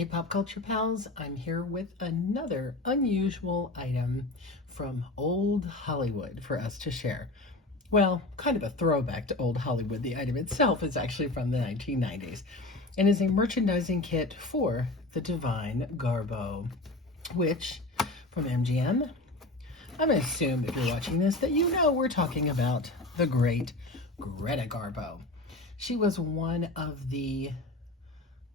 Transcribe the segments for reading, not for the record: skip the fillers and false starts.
Hey Pop Culture Pals, I'm here with another unusual item from old Hollywood for us to share. Well, kind of a throwback to old Hollywood. The item itself is actually from the 1990s and is a merchandising kit for the Divine Garbo, which from MGM, I'm going to assume if you're watching this that you know we're talking about the great Greta Garbo. She was one of the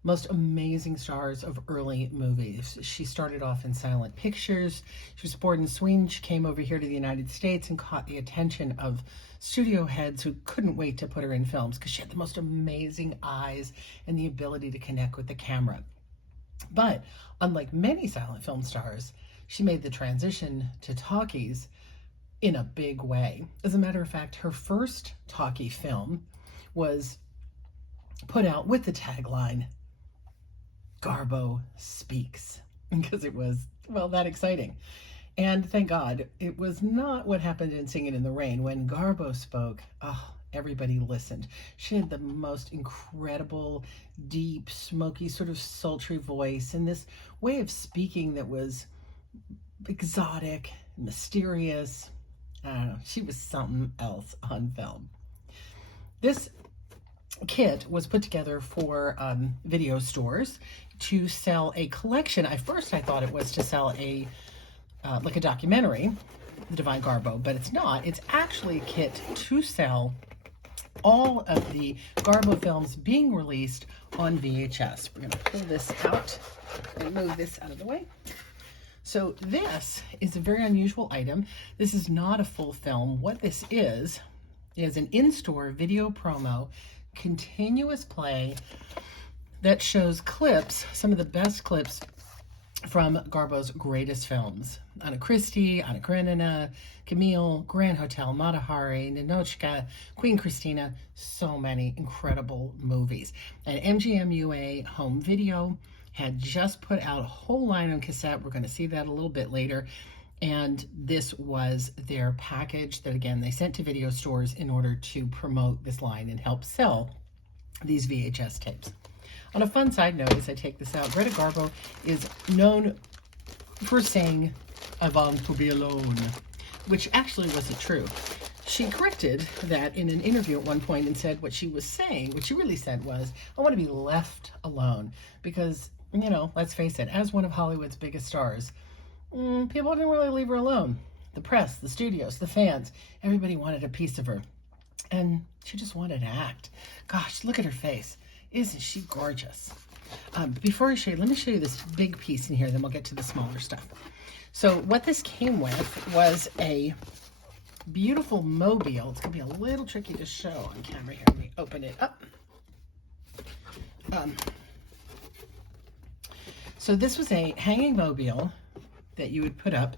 most amazing stars of early movies. She started off in silent pictures. She was born in Sweden. She came over here to the United States and caught the attention of studio heads who couldn't wait to put her in films because she had the most amazing eyes and the ability to connect with the camera. But unlike many silent film stars, she made the transition to talkies in a big way. As a matter of fact, her first talkie film was put out with the tagline, Garbo Speaks, because it was, well, that exciting. And thank God, it was not what happened in Singing in the Rain. When Garbo spoke, oh, everybody listened. She had the most incredible, deep, smoky, sort of sultry voice, and this way of speaking that was exotic, mysterious. I don't know, she was something else on film. This kit was put together for video stores to sell a collection. At first I thought it was to sell a like a documentary, The Divine Garbo, but it's not. It's actually a kit to sell all of the Garbo films being released on VHS. We're going to pull this out and move this out of the way. So this is a very unusual item. This is not a full film. What this is an in-store video promo, continuous play that shows clips, some of the best clips from Garbo's greatest films. Anna Christie, Anna Karenina, Camille, Grand Hotel, Mata Hari, Ninochka, Queen Christina, so many incredible movies. And MGM UA Home Video had just put out a whole line on cassette. We're going to see that a little bit later. And this was their package that, again, they sent to video stores in order to promote this line and help sell these VHS tapes. On a fun side note, as I take this out, Greta Garbo is known for saying, "I want to be alone," which actually wasn't true. She corrected that in an interview at one point and said what she was saying, what she really said was, "I want to be left alone," because, you know, let's face it, as one of Hollywood's biggest stars, people didn't really leave her alone. The press, the studios, the fans, everybody wanted a piece of her. And she just wanted to act. Gosh, look at her face. Isn't she gorgeous? Before I show you, let me show you this big piece in here, then we'll get to the smaller stuff. So what this came with was a beautiful mobile. It's going to be a little tricky to show on camera here. Let me open it up. So this was a hanging mobile that you would put up,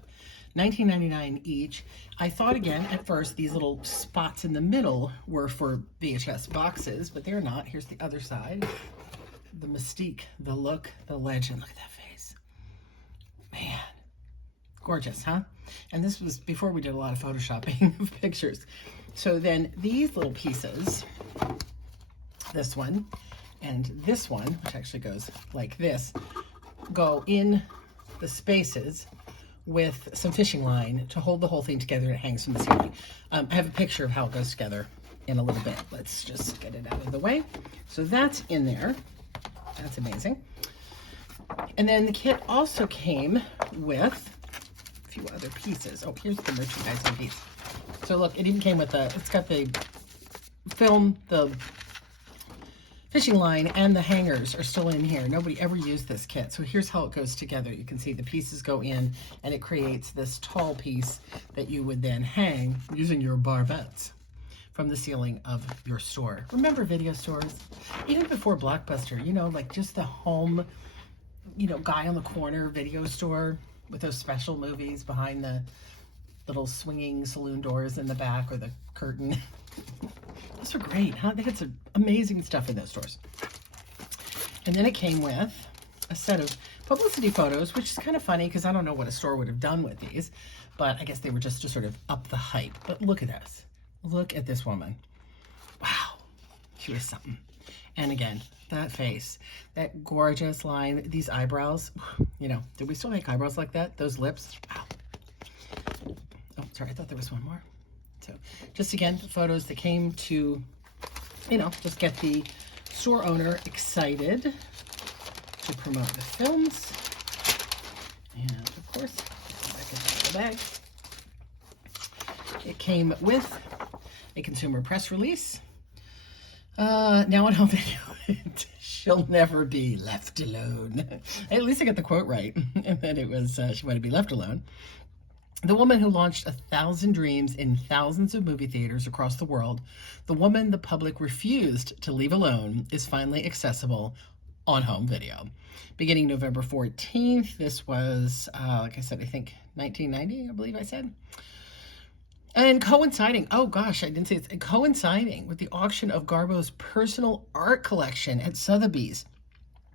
$19.99 each. I thought again at first these little spots in the middle were for VHS boxes, but they're not. Here's the other side. The mystique, the look, the legend. Look at that face. Man, gorgeous, huh? And this was before we did a lot of photoshopping of pictures. So then these little pieces, this one and this one, which actually goes like this, go in the spaces with some fishing line to hold the whole thing together, and it hangs from the ceiling. I have a picture of how it goes together in a little bit. Let's just get it out of the way. So that's in there. That's amazing. And then the kit also came with a few other pieces. Oh, here's the merchandising piece. So look, it even came with it's got the film, the fishing line, and the hangers are still in here. Nobody ever used this kit. So here's how it goes together. You can see the pieces go in and it creates this tall piece that you would then hang using your barbettes from the ceiling of your store. Remember video stores? Even before Blockbuster, you know, like just the home, you know, guy on the corner video store with those special movies behind the little swinging saloon doors in the back or the curtain. Those were great, huh? They had some amazing stuff in those stores. And then it came with a set of publicity photos, which is kind of funny because I don't know what a store would have done with these, but I guess they were just to sort of up the hype. But look at this. Look at this woman. Wow. She was something. And again, that face, that gorgeous line, these eyebrows. You know, did we still make eyebrows like that? Those lips. Ow. Oh, sorry, I thought there was one more. So just again, the photos that came to, you know, just get the store owner excited to promote the films. And of course, back into the bag. It came with a consumer press release. Now on home video, she'll never be left alone. At least I got the quote right. And then it was, she wanted to be left alone. The woman who launched 1,000 dreams in thousands of movie theaters across the world, the woman the public refused to leave alone, is finally accessible on home video. Beginning November 14th, this was, like I said, I think 1990, I believe I said. And coinciding, oh gosh, I didn't say it, coinciding with the auction of Garbo's personal art collection at Sotheby's,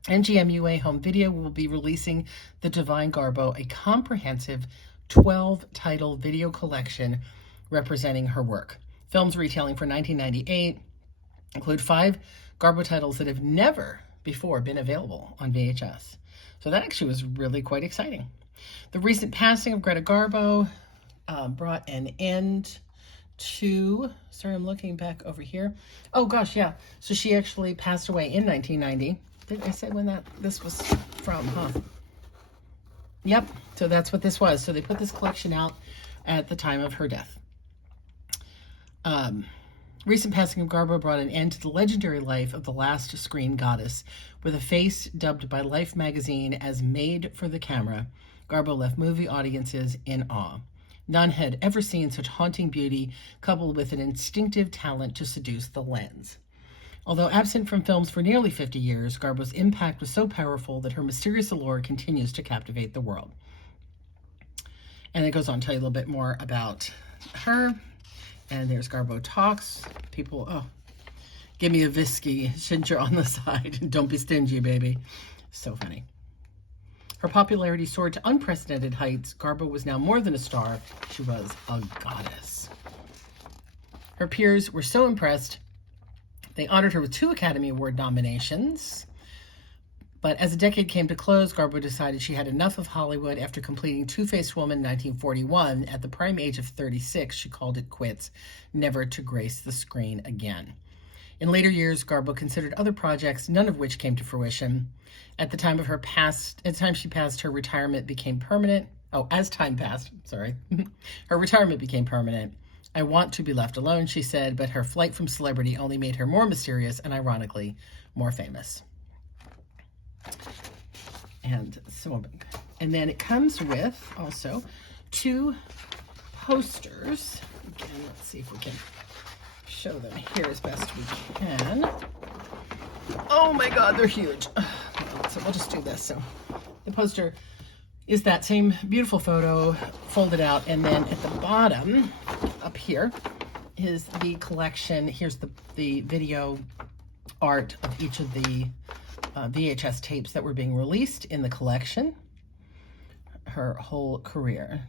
NGMUA Home Video will be releasing The Divine Garbo, a comprehensive 12-title video collection representing her work. Films retailing for $19.98 include 5 Garbo titles that have never before been available on VHS. So that actually was really quite exciting. The recent passing of Greta Garbo brought an end to, sorry, I'm looking back over here. Oh gosh, yeah. So she actually passed away in 1990. Did I say when this was from, huh? Yep, so that's what this was. So they put this collection out at the time of her death. Recent passing of Garbo brought an end to the legendary life of the last screen goddess. With a face dubbed by Life magazine as made for the camera, Garbo left movie audiences in awe. None had ever seen such haunting beauty, coupled with an instinctive talent to seduce the lens. Although absent from films for nearly 50 years, Garbo's impact was so powerful that her mysterious allure continues to captivate the world. And it goes on to tell you a little bit more about her. And there's Garbo Talks. People, oh, give me a whiskey, ginger on the side. Don't be stingy, baby. So funny. Her popularity soared to unprecedented heights. Garbo was now more than a star. She was a goddess. Her peers were so impressed, they honored her with 2 Academy Award nominations. But as the decade came to close, Garbo decided she had enough of Hollywood. After completing Two-Faced Woman in 1941, at the prime age of 36, she called it quits, never to grace the screen again. In later years, Garbo considered other projects, none of which came to fruition. At the time she passed, her retirement became permanent. Oh, as time passed, sorry. Her retirement became permanent. I want to be left alone, she said, but her flight from celebrity only made her more mysterious and, ironically, more famous. And so, and then it comes with also 2 posters. Again, let's see if we can show them here as best we can. Oh my God, they're huge. So we'll just do this. So the poster is that same beautiful photo folded out, and then at the bottom up here is the collection. Here's the video art of each of the VHS tapes that were being released in the collection, her whole career.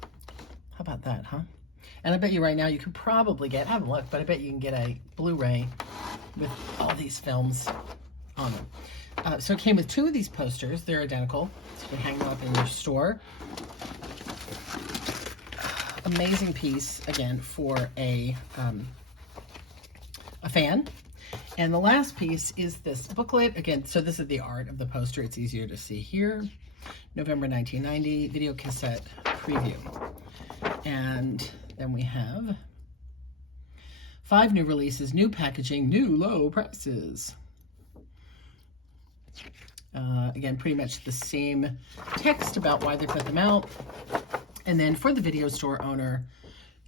How about that, huh? And I bet you right now you could probably get, I haven't looked, but I bet you can get a Blu-ray with all these films on them. So it came with 2 of these posters. They're identical, so you can hang them up in your store. Amazing piece, again, for a fan. And the last piece is this booklet. Again, so this is the art of the poster. It's easier to see here. November 1990, video cassette preview. And then we have 5 new releases, new packaging, new low prices. Again, pretty much the same text about why they put them out. And then for the video store owner,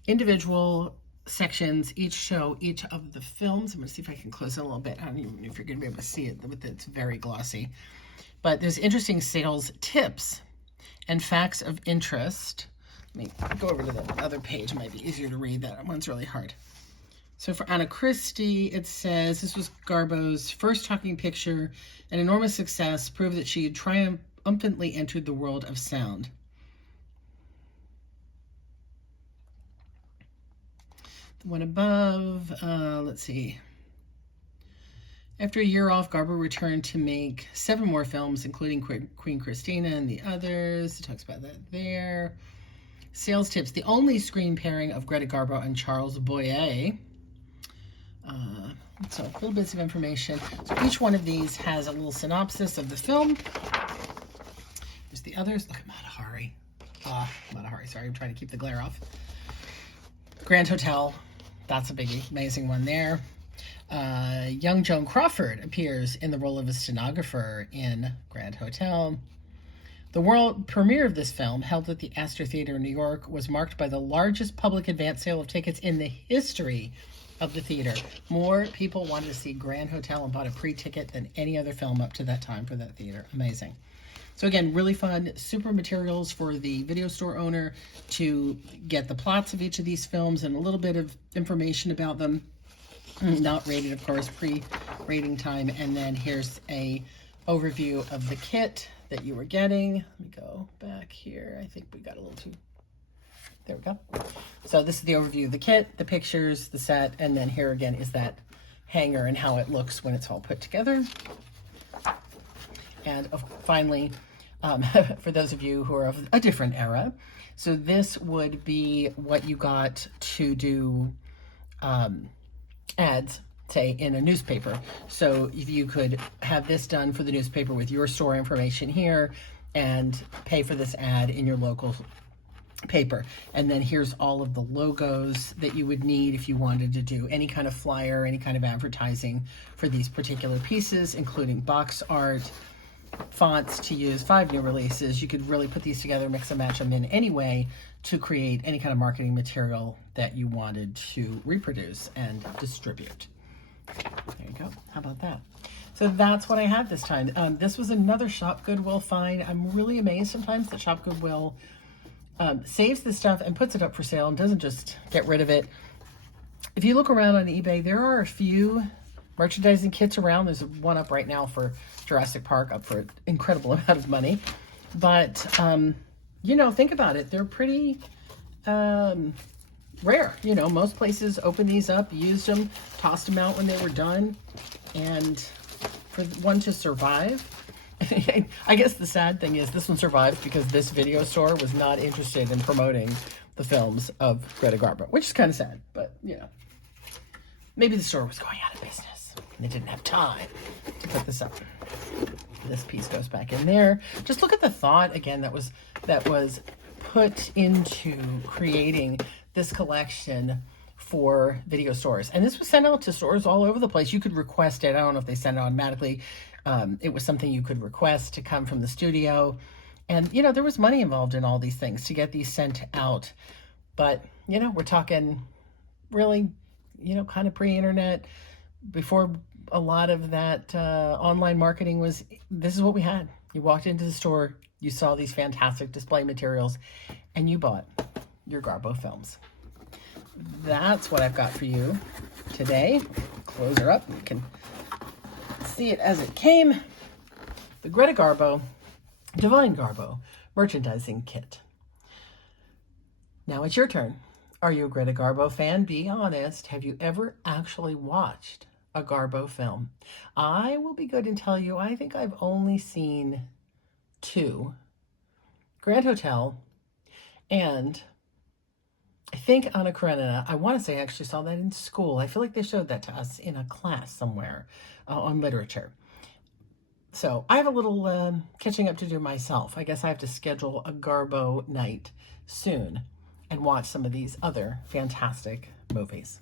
individual sections each show each of the films. I'm going to see if I can close it a little bit. I don't even know if you're going to be able to see it. It's very glossy. But there's interesting sales tips and facts of interest. Let me go over to the other page. It might be easier to read. That one's really hard. So for Anna Christie, it says, this was Garbo's first talking picture. An enormous success proved that she had triumphantly entered the world of sound. The one above, let's see. After a year off, Garbo returned to make 7 more films, including Queen Christina and the Others. It talks about that there. Sales tips: the only screen pairing of Greta Garbo and Charles Boyer. So little bits of information. So each one of these has a little synopsis of the film. There's the Others. Look at Mata Hari. Mata Hari, sorry, I'm trying to keep the glare off. Grand Hotel. That's a biggie. Amazing one there. Young Joan Crawford appears in the role of a stenographer in Grand Hotel. The world premiere of this film, held at the Astor Theater in New York, was marked by the largest public advance sale of tickets in the history of the theater. More people wanted to see Grand Hotel and bought a pre-ticket than any other film up to that time for that theater. Amazing. So again, really fun, super materials for the video store owner to get the plots of each of these films and a little bit of information about them. Not rated, of course, pre-rating time. And then here's a overview of the kit that you were getting. Let me go back here. I think we got a little too... There we go. So this is the overview of the kit, the pictures, the set, and then here again is that hanger and how it looks when it's all put together. And finally, for those of you who are of a different era, so this would be what you got to do ads, say, in a newspaper. So if you could have this done for the newspaper with your store information here and pay for this ad in your local paper. And then here's all of the logos that you would need if you wanted to do any kind of flyer, any kind of advertising for these particular pieces, including box art, fonts to use, 5 new releases. You could really put these together, mix and match them in any way to create any kind of marketing material that you wanted to reproduce and distribute. There you go. How about that? So that's what I had this time. This was another Shop Goodwill find. I'm really amazed sometimes that Shop Goodwill saves this stuff and puts it up for sale and doesn't just get rid of it. If you look around on eBay, there are a few merchandising kits around. There's one up right now for Jurassic Park, up for an incredible amount of money. But, you know, think about it. They're pretty rare. You know, most places open these up, used them, tossed them out when they were done. And for one to survive, I guess the sad thing is this one survives because this video store was not interested in promoting the films of Greta Garbo, which is kind of sad, but, you know, maybe the store was going out of business and they didn't have time to put this up. This piece goes back in there. Just look at the thought, again, that was put into creating this collection for video stores. And this was sent out to stores all over the place. You could request it. I don't know if they send it automatically. It was something you could request to come from the studio. And, you know, there was money involved in all these things to get these sent out. But, you know, we're talking really, you know, kind of pre-internet, before a lot of that online marketing was, this is what we had. You walked into the store, you saw these fantastic display materials, and you bought your Garbo films. That's what I've got for you today. Close her up. You can see it as it came. The Greta Garbo, Divine Garbo merchandising kit. Now it's your turn. Are you a Greta Garbo fan? Be honest. Have you ever actually watched a Garbo film? I will be good and tell you, I think I've only seen 2. Grand Hotel and I think Anna Karenina. I want to say I actually saw that in school. I feel like they showed that to us in a class somewhere on literature. So I have a little catching up to do myself. I guess I have to schedule a Garbo night soon and watch some of these other fantastic movies.